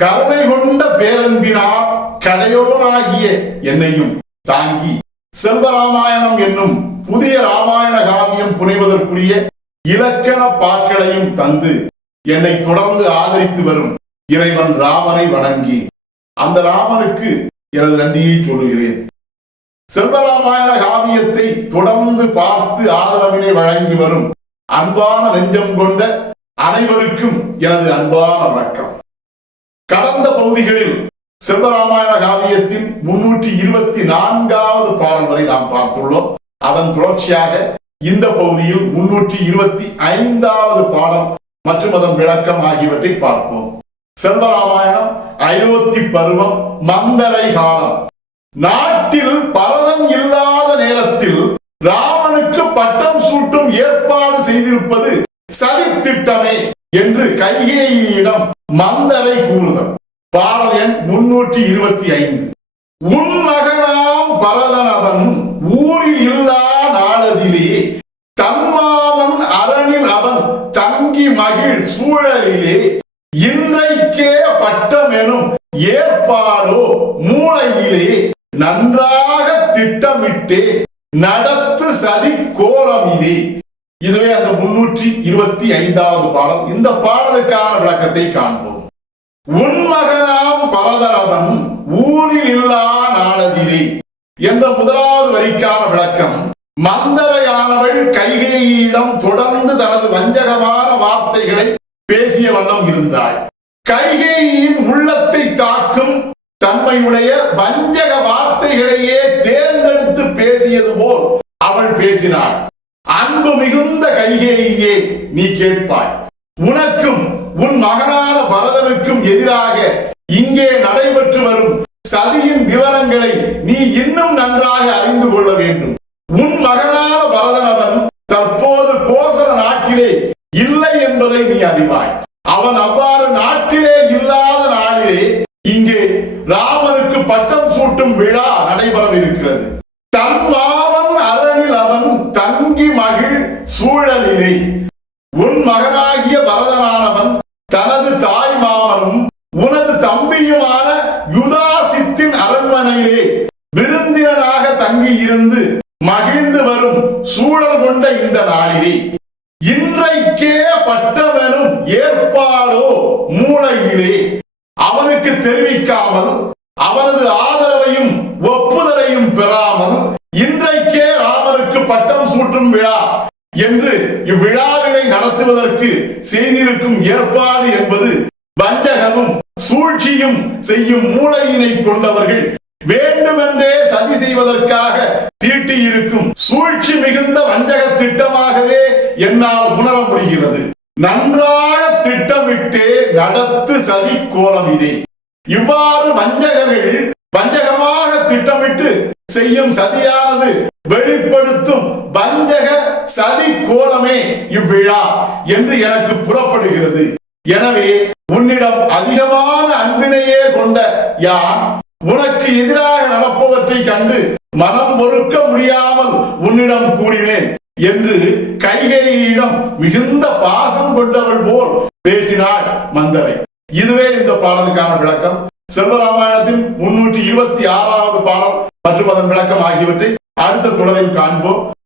கருணை கொண்ட பேரன்பினால் கடையோராகிய என்னையும் தாங்கி செல்வராமாயணம் என்னும் புதிய ராமாயண காவியம் புனைவதற்குரிய இலக்கண பாக்களையும் தந்து என்னை தொடர்ந்து ஆதரித்து வரும் இறைவன் ராமனை வணங்கி அந்த ராமனுக்கு எனது நன்றியை சொல்லுகிறேன். செல்வராமாயண காவியத்தை தொடர்ந்து பார்த்து ஆதரவினை வழங்கி வரும் அன்பான நெஞ்சம் கொண்ட அனைவருக்கும் எனது அன்பான வணக்கம். கடந்த பகுதிகளில் செல்வராமாயண காவியத்தின் முன்னூற்றி இருபத்தி நான்காவது பாடல் வரை நாம் பார்த்துள்ளோம். அதன் தொடர்ச்சியாக இந்த பகுதியில் முன்னூற்றி இருபத்தி ஐந்தாவது பாடல் மற்றும் அதன் விளக்கம் ஆகியவற்றை பார்ப்போம். செல்வராமாயணம் அயோத்தி பருவம் மந்தரை காலம். நாட்டில் பரதம் இல்லாத நேரத்தில் ராமனுக்கு பட்டம் சூட்டும் ஏற்பாடு செய்திருப்பது சதித்திட்டமே என்று கைகேயிடம் மந்தரை கூறுதல். பாடல் எண் முன்னூற்றி இருபத்தி ஐந்து. உன் மகனாம் பரதனவன் ஊரில் இல்லா நாளதிலே தம்மாவன் அரணில் அவன் தங்கி மகிழ் சூழலிலே இன்றைக்கே பட்டம் எனும் ஏற்பாடோ மூளையிலே நன்றாக திட்டமிட்டு நடத்து சதி கோலம் இது இதுவே அந்த முன்னூற்றி இருபத்தி ஐந்தாவது பாடல். இந்த பாடலுக்கான விளக்கத்தை காண்போம். உன் மகனாம் பரதரவன் ஊரில் இல்லா நாளதிலே என்ற முதலாவது வரிக்கான விளக்கம் மந்தரையானவள் கைகேயிடம் தொடர்ந்து தனது வஞ்சகமான வார்த்தைகளை பேசிய வண்ணம் இருந்தாள். கைகேயின் உள்ளத்தை தாக்கும் தன்மையுடைய வஞ்சக வார்த்தைகளையே தேர்ந்தெடுத்து பேசியது போல் அவள் பேசினாள். கைகேயே நீ கேட்பாய். உனக்கும் உன் மகனான பரதனுக்கும் எதிராக இங்கே நடைபெற்று வரும் சதியின் விவரங்களை நீ இன்னும் நன்றாக அறிந்து கொள்ள வேண்டும். உன் மகனான பரதனவன் தற்போது கோசல நாட்டிலே இல்லை என்பதை நீ அறிவாய். அவன் அவ்வாறு நாட்டிலே இல்லாத நாளிலே இங்கே ராமனுக்கு பட்டம் சூட்டும் விழா நடைபெறவிருக்கிறது. சூழலிலே உன் மகனாகிய பரதனானவன் தனது தாய் மாமனும் உனது தம்பியுமான யுதாசித்தின் அரண்மனையிலே விருந்தினராக தங்கி இருந்து மகிழ்ந்து வரும் சூழல் கொண்ட இந்த நாளிலே. இன்றைக்கே பட்டவனும் ஏற்பாடோ மூளையிலே. அவனுக்கு தெரிவிக்காமல் அவனது ஆதரவையும் ஒப்புதலையும் பெறாமல் இன்றைக்கே ராமனுக்கு பட்டம் சூட்டும் விழா. என்று இவ்விழாவினை நடத்துவதற்கு செய்திருக்கும் ஏற்பாடு என்பது வஞ்சகமும் சூழ்ச்சியும் செய்யும் மூளையினை கொண்டவர்கள் வேண்டுமென்றே சதி செய்வதற்காக தீட்டியிருக்கும் சூழ்ச்சி மிகுந்த வஞ்சக திட்டமாகவே என்னால் உணர முடிகிறது. நன்றாக திட்டமிட்டே நடத்து சதி கோலம் இதே. இவ்வாறு வஞ்சகர்கள் வஞ்சகமாக திட்டமிட்டு செய்யும் சதியானது வெளிப்படுத்தும் வஞ்சக சதி கோலமே இவ்விழா என்று எனக்கு புறப்படுகிறது. எனவே உன்னிடம் அதிகமான அன்பினையே கொண்ட யான் உனக்கு எதிராக நடப்பவற்றை கண்டு மனம் பொறுக்க முடியாமல் உன்னிடம் கூறினேன் என்று கைகேயிடம் மிகுந்த பாசம் கொண்டவள் போல் பேசினாள் மந்தரை இதுவே இந்த பாடலுக்கான விளக்கம். செல்வராமாயணத்தின் முன்னூற்றி இருபத்தி ஆறாவது பாடல் மற்றும் அதன் விளக்கம் ஆகியவற்றை அடுத்த தொடரில் காண்போம்.